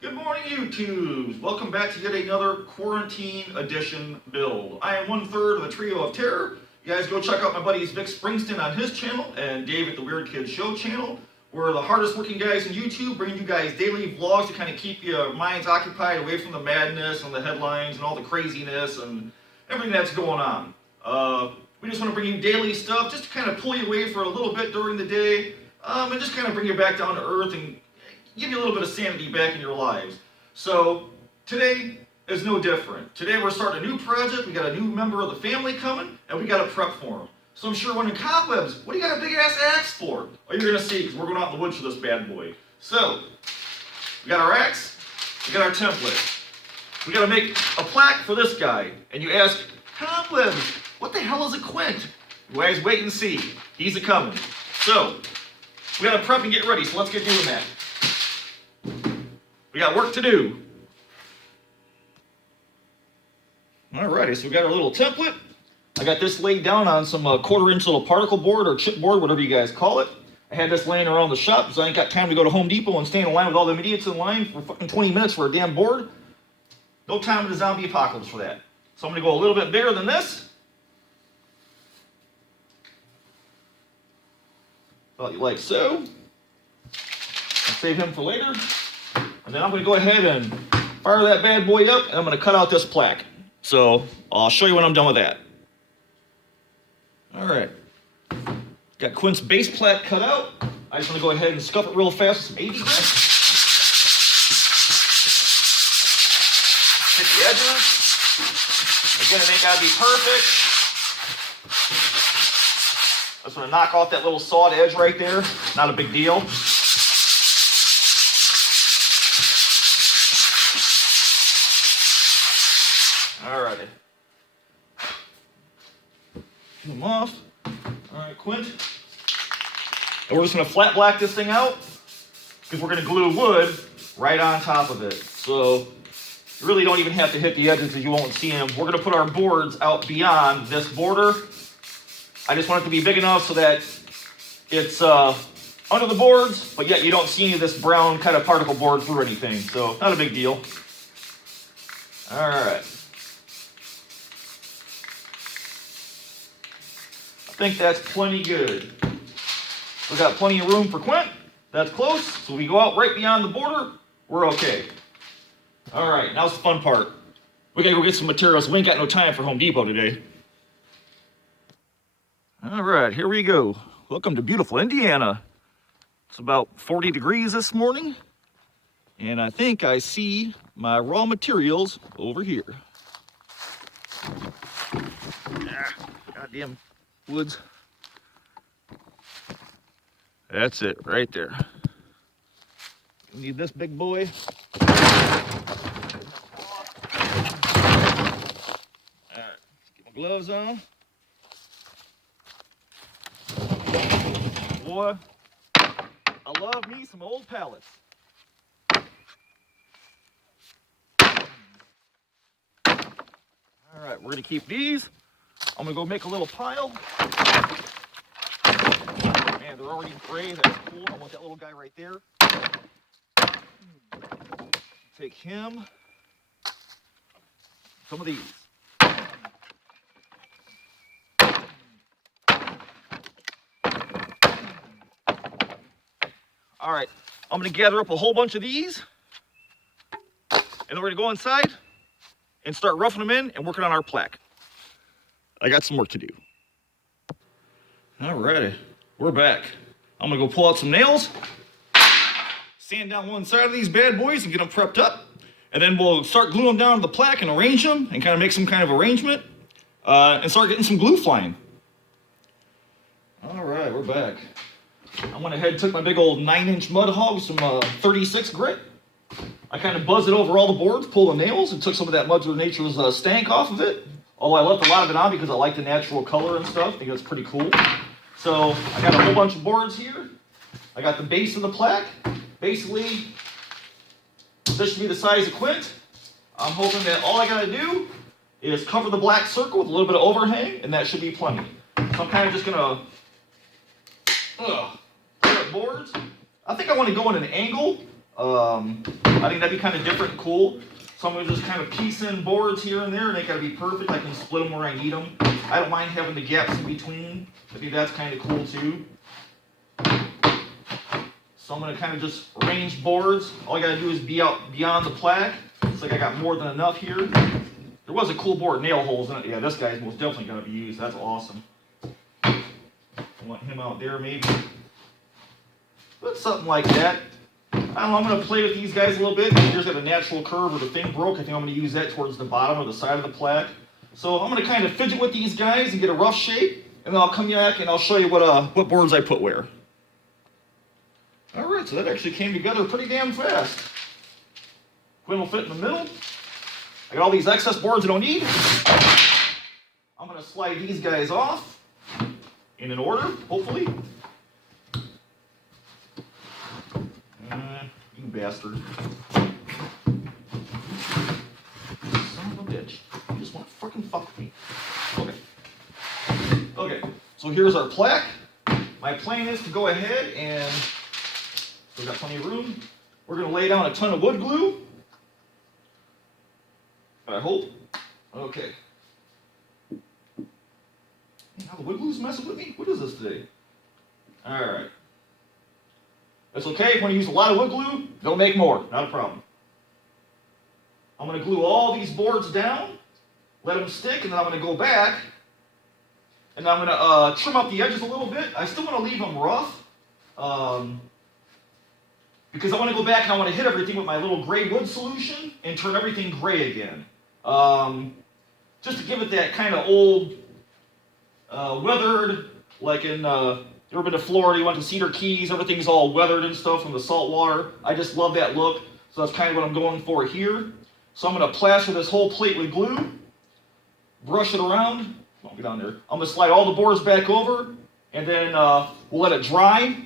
Good morning, YouTubes. Welcome back to yet another quarantine edition build. I am one third of the trio of terror. You guys go check out my buddies Vic Springston on his channel and Dave at the Weird Kids Show channel. We're the hardest working guys in YouTube, bringing you guys daily vlogs to kind of keep your minds occupied away from the madness and the headlines and all the craziness and everything that's going on. We just want to bring you daily stuff just to kind of pull you away for a little bit during the day and just kind of bring you back down to earth and give you a little bit of sanity back in your lives. So today is no different. Today we're starting a new project. We got a new member of the family coming, and we got to prep for him. So I'm sure wondering, cobwebs, what do you got a big ass axe for? Oh, you're gonna see, because we're going out in the woods for this bad boy. So we got our axe, we got our template. We got to make a plaque for this guy. And you ask, cobwebs, what the hell is a quint? You guys wait and see. He's a coming. So we got to prep and get ready. So let's get doing that. We got work to do. Alrighty, so we got our little template. I got this laid down on some 1/4-inch little particle board or chipboard, whatever you guys call it. I had this laying around the shop because I ain't got time to go to Home Depot and stand in line with all the idiots in line for fucking 20 minutes for a damn board. No time in the zombie apocalypse for that. So I'm going to go a little bit bigger than this. About like so. I'll save him for later. And then I'm going to go ahead and fire that bad boy up, and I'm going to cut out this plaque. So I'll show you when I'm done with that. All right. Got Quint's base plaque cut out. I just want to go ahead and scuff it real fast with some 80 grit. Hit the edges. Again, it ain't got to be perfect. I just want to knock off that little sawed edge right there. Not a big deal. Alrighty. Get them off. Alright, Quint. And we're just going to flat black this thing out because we're going to glue wood right on top of it. So you really don't even have to hit the edges because you won't see them. We're going to put our boards out beyond this border. I just want it to be big enough so that it's under the boards, but yet you don't see any of this brown kind of particle board through anything. So not a big deal. Alright. I think that's plenty good. We got plenty of room for Quint. That's close. So we go out right beyond the border, we're okay. All right, now's the fun part. We gotta go get some materials. We ain't got no time for Home Depot today. All right, here we go. Welcome to beautiful Indiana. It's about 40 degrees this morning. And I think I see my raw materials over here. Goddamn woods. That's it right there. Need this big boy. All right, get my gloves on. Boy, I love me some old pallets. All right, we're gonna keep these. I'm gonna go make a little pile. Man, they're already gray. That's cool. I want that little guy right there. Take him. Some of these. All right, I'm gonna gather up a whole bunch of these, and then we're gonna go inside and start roughing them in and working on our plaque. I got some work to do. All righty, we're back. I'm gonna go pull out some nails, sand down one side of these bad boys and get them prepped up. And then we'll start gluing them down to the plaque and arrange them and kind of make some kind of arrangement and start getting some glue flying. All right, we're back. I went ahead and took my big old 9-inch mud hog with some 36 grit. I kind of buzzed it over all the boards, pulled the nails, and took some of that Mother Nature's stank off of it. Although I left a lot of it on because I like the natural color and stuff. I think it's pretty cool. So I got a whole bunch of boards here. I got the base of the plaque. Basically, this should be the size of Quint. I'm hoping that all I gotta do is cover the black circle with a little bit of overhang, and that should be plenty. So I'm kind of just gonna put up boards. I think I want to go in an angle I think that'd be kind of different and cool. So I'm going to just kind of piece in boards here and there, and they got to be perfect. I can split them where I need them. I don't mind having the gaps in between. I think that's kind of cool too. So I'm going to kind of just arrange boards. All I got to do is be out beyond the plaque. Looks like I got more than enough here. There was a cool board, nail holes in it. Yeah, this guy's most definitely going to be used. That's awesome. I want him out there maybe. But something like that. I don't know, I'm going to play with these guys a little bit. Here's got a natural curve where the thing broke. I think I'm going to use that towards the bottom or the side of the plaque. So I'm going to kind of fidget with these guys and get a rough shape. And then I'll come back and I'll show you what boards I put where. Alright, so that actually came together pretty damn fast. Quinn will fit in the middle. I got all these excess boards I don't need. I'm going to slide these guys off in an order, hopefully. You bastard. Son of a bitch. You just want to fucking fuck with me. Okay. Okay, so here's our plaque. My plan is to go ahead and, we've got plenty of room. We're going to lay down a ton of wood glue. I hope. Okay. Now the wood glue's messing with me? What is this today? Alright. That's okay. If you want to use a lot of wood glue, don't make more. Not a problem. I'm going to glue all these boards down, let them stick, and then I'm going to go back, and I'm going to trim up the edges a little bit. I still want to leave them rough, because I want to go back and I want to hit everything with my little gray wood solution and turn everything gray again. Just to give it that kind of old, weathered, like in... you ever been to Florida, you went to Cedar Keys, everything's all weathered and stuff from the salt water. I just love that look, so that's kind of what I'm going for here. So I'm going to plaster this whole plate with glue, brush it around, don't get on there. I'm going to slide all the boards back over, and then we'll let it dry,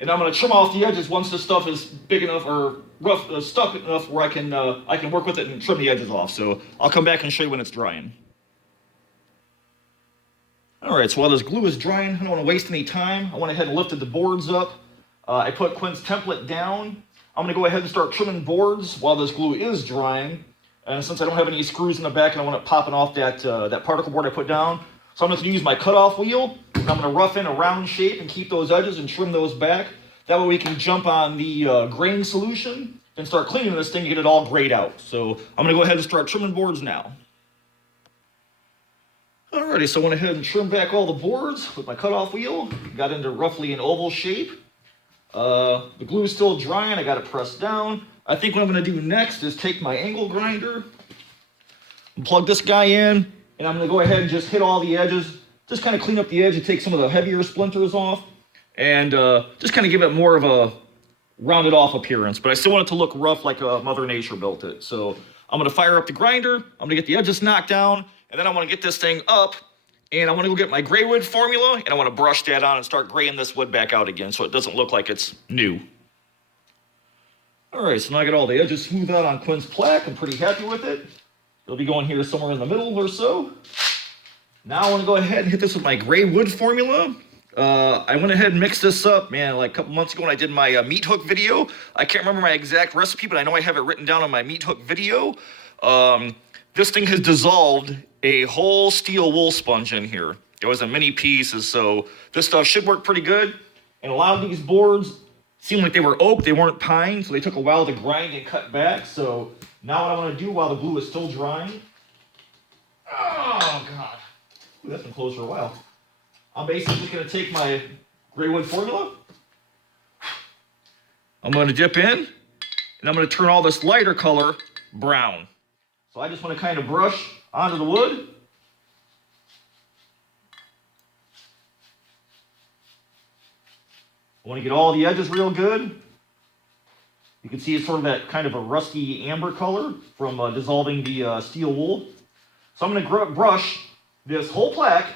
and I'm going to trim off the edges once this stuff is big enough or rough, stuck enough where I can work with it and trim the edges off. So I'll come back and show you when it's drying. Alright, so while this glue is drying, I don't want to waste any time. I went ahead and lifted the boards up. I put Quinn's template down. I'm going to go ahead and start trimming boards while this glue is drying. And since I don't have any screws in the back, and I want it popping off that particle board I put down, so I'm just going to use my cutoff wheel. And I'm going to rough in a round shape and keep those edges and trim those back. That way we can jump on the grain solution and start cleaning this thing and get it all grayed out. So I'm going to go ahead and start trimming boards now. Alrighty, so I went ahead and trimmed back all the boards with my cutoff wheel. Got into roughly an oval shape. The glue is still drying. I got it pressed down. I think what I'm going to do next is take my angle grinder and plug this guy in, and I'm going to go ahead and just hit all the edges. Just kind of clean up the edge and take some of the heavier splinters off, and just kind of give it more of a rounded off appearance. But I still want it to look rough like Mother Nature built it. So I'm going to fire up the grinder. I'm going to get the edges knocked down. And then I want to get this thing up, and I want to go get my gray wood formula, and I want to brush that on and start graying this wood back out again so it doesn't look like it's new. Alright, so now I got all the edges smoothed out on Quinn's plaque. I'm pretty happy with it. It'll be going here somewhere in the middle or so. Now I want to go ahead and hit this with my gray wood formula. I went ahead and mixed this up, man, like a couple months ago when I did my meat hook video. I can't remember my exact recipe, but I know I have it written down on my meat hook video. This thing has dissolved a whole steel wool sponge in here. It was in many pieces, so this stuff should work pretty good. And a lot of these boards seemed like they were oak, they weren't pine, so they took a while to grind and cut back. So now what I want to do while the glue is still drying... Oh, God. Ooh, that's been closed for a while. I'm basically just going to take my gray wood formula. I'm going to dip in, and I'm going to turn all this lighter color brown. So I just want to kind of brush onto the wood. I want to get all the edges real good. You can see it's sort of that kind of a rusty amber color from dissolving the steel wool. So I'm going to brush this whole plaque,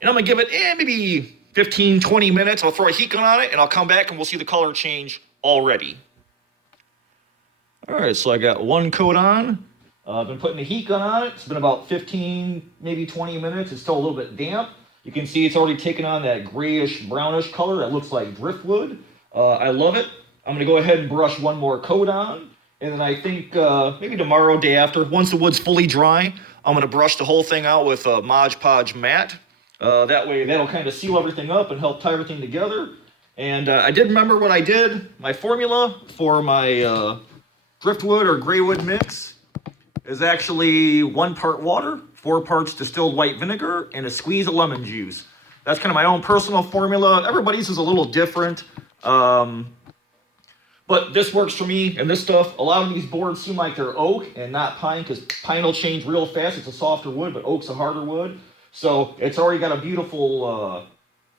and I'm going to give it maybe 15, 20 minutes. I'll throw a heat gun on it, and I'll come back and we'll see the color change already. All right, so I got one coat on. I've been putting a heat gun on it. It's been about 15, maybe 20 minutes. It's still a little bit damp. You can see it's already taken on that grayish, brownish color that looks like driftwood. I love it. I'm going to go ahead and brush one more coat on. And then I think maybe tomorrow, day after, once the wood's fully dry, I'm going to brush the whole thing out with a Mod Podge matte. That way that'll kind of seal everything up and help tie everything together. And I did remember what I did. My formula for my Driftwood or Graywood mix is actually 1 part water, 4 parts distilled white vinegar, and a squeeze of lemon juice. That's kind of my own personal formula. Everybody's is a little different. But this works for me, and this stuff, a lot of these boards seem like they're oak and not pine, because pine will change real fast. It's a softer wood, but oak's a harder wood. So it's already got a beautiful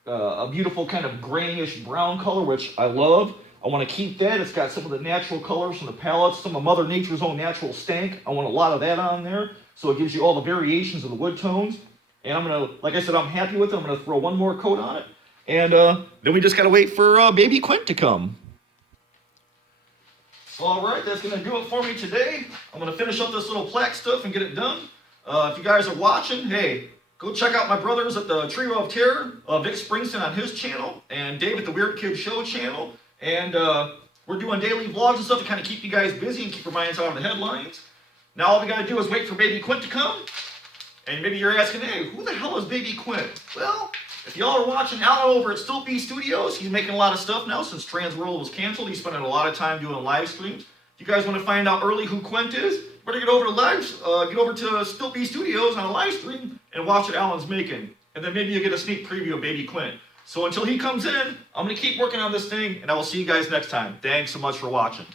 kind of grayish brown color, which I love. I want to keep that. It's got some of the natural colors from the pallets, some of Mother Nature's own natural stank. I want a lot of that on there, so it gives you all the variations of the wood tones. And I'm going to, like I said, I'm happy with it. I'm going to throw one more coat on it. And then we just got to wait for baby Quint to come. All right, that's going to do it for me today. I'm going to finish up this little plaque stuff and get it done. If you guys are watching, hey, go check out my brothers at the Trio of Terror, Vic Springston on his channel, and Dave at the Weird Kid Show channel. And we're doing daily vlogs and stuff to kind of keep you guys busy and keep your minds out of the headlines. Now all we got to do is wait for baby Quint to come. And maybe you're asking, hey, who the hell is baby Quint? Well, if y'all are watching Alan over at Still B Studios, he's making a lot of stuff now since Trans World was canceled. He's spending a lot of time doing live streams. If you guys want to find out early who Quint is, you better get over to Still B Studios on a live stream and watch what Alan's making. And then maybe you'll get a sneak preview of baby Quint. So until he comes in, I'm going to keep working on this thing, and I will see you guys next time. Thanks so much for watching.